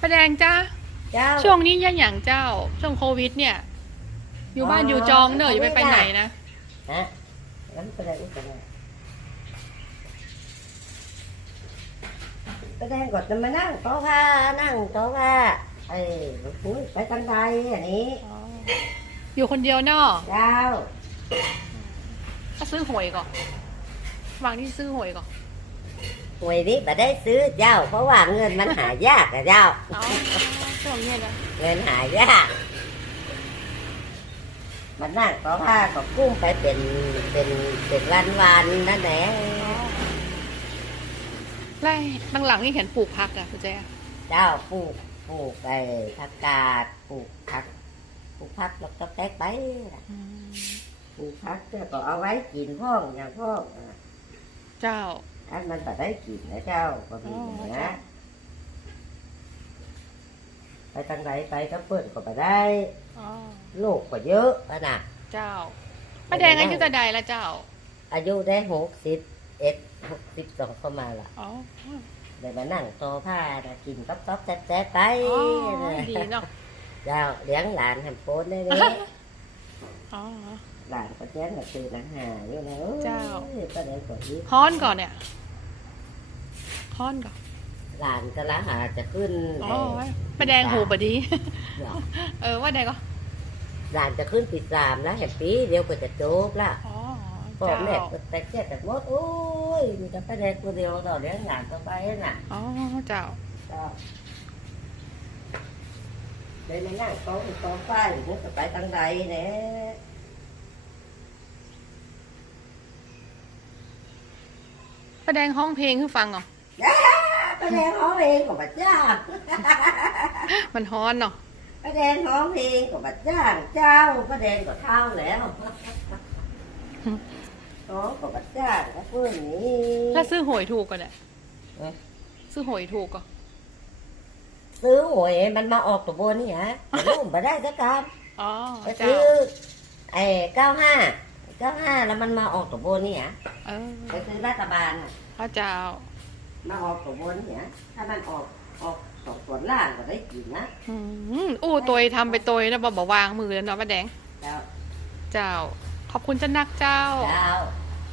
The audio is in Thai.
ป้าแดงจ้าเจ้า ช่วงนี้ยังอย่างเจ้า ช่วงโควิดเนี่ย อยู่บ้านอ๋ออยู่จองเนอะอย่าไปไม่ไปได้ ไหนนะฮะแล้วไปได้ไปได้ไปได้ก่อนจะมานั่งโต๊ะผ้านั่งโต๊ะผ้าเอ้ยอุ๊ยไปทางใดอันนี้ อยู่คนเดียวเนอะเจ้าก็ซื้อหวยก่อนวางที่ซื้อหวยก่อน หวยนี้มาได้ซื้อเจ้า เพราะว่าเงินมันหายากอะเจ้า เอาช่วงนี้นะเงินหายาก มันนั่งโต๊ะผ้าก็กุ้มไปเป็นเป็นเป็นวันวันๆนั่นแหละไล่บางหลังนี่เห็นปลูกพักอะคุณแจเจ้าปลูกปลูกไอ้ผักกาดปลูกผักปลูกผักแล้วก็แตกไปน่ะอืมปลูกผักเนี่ยก็เอาไว้กินห้องอย่างห้องอะเจ้า อันมันก็ได้กินนะเจ้าก็มีอ๋อนะจ้ะไปทางไหนไปก็เปิดก็ไปได้อ๋อโลกก็เยอะอะนะเจ้าป้าแดงอายุตาใดละเจ้า อายุได้หกสิบเอ็ดหกสิบสองเข้ามาละอ๋อได้มานั่งโตอผ้านะกินต๊อบต๊อบแจ๊ะๆไปอ๋อนะดีเนาะเจ้าเลี้ยงหลานแฮมโฟนได้เลยอ๋อหลานก็แจ้งกับตื่นอาหารอยู่แล้วเจ้าก็ได้กดอีกฮ้อนก่อนเนี่ย ฮ้อนก่อนหลานก็ละหาจะขึ้นอ๋อป้าแดงหูบดีเหรอเออว่าใดก็หลานจะขึ้นปีสามแล้วแฮปปี้เดี๋ยวก็จะจบละอ๋อพ่อเจ้าแม่ก็แต่แค่แต่หมดโอ้ยมีแต่ไปแดกคนเดียวต่อเลี้ยงหลานต่อไปน่ะอ๋อเจ้าก็เลยมานั่งโต๊ะโต๊ะฝ้ายมุกจะไปทางใดเนี่ยป้าแดงห้องเพลงคือฟังเหรอ ไปแดงร้องเพลงกับบัดจ้างมันฮ้อนเนาะไปแดงร้องเพลงกับบัดจ้างเจ้าไปแดงก็เท่าแล้วร้องกับบัดจ้างก็เพื่อนนี้แล้วซื้อหวยถูกก่อนเนี่ยเอ๊ะซื้อหวยถูกก่อนซื้อหวยมันมาออกตัวบนนี่ฮะลุ่มมาได้สักการอ๋อไปเจ้าซื้อไอ้เก้าห้าเก้าห้าแล้วมันมาออกตัวบนนี่ฮะเออไปซื้อรัฐบาลน่ะพระเจ้า มาออกตัวบนนี่ฮะถ้ามันออกออกสองส่วนล่างก็ได้กินนะอืมอู้ตัวทำไปตัวนะบอกบอกวางมือแล้วเนาะป้าแดงเจ้าเจ้า ขอบคุณเจ้านักเจ้าเจ้า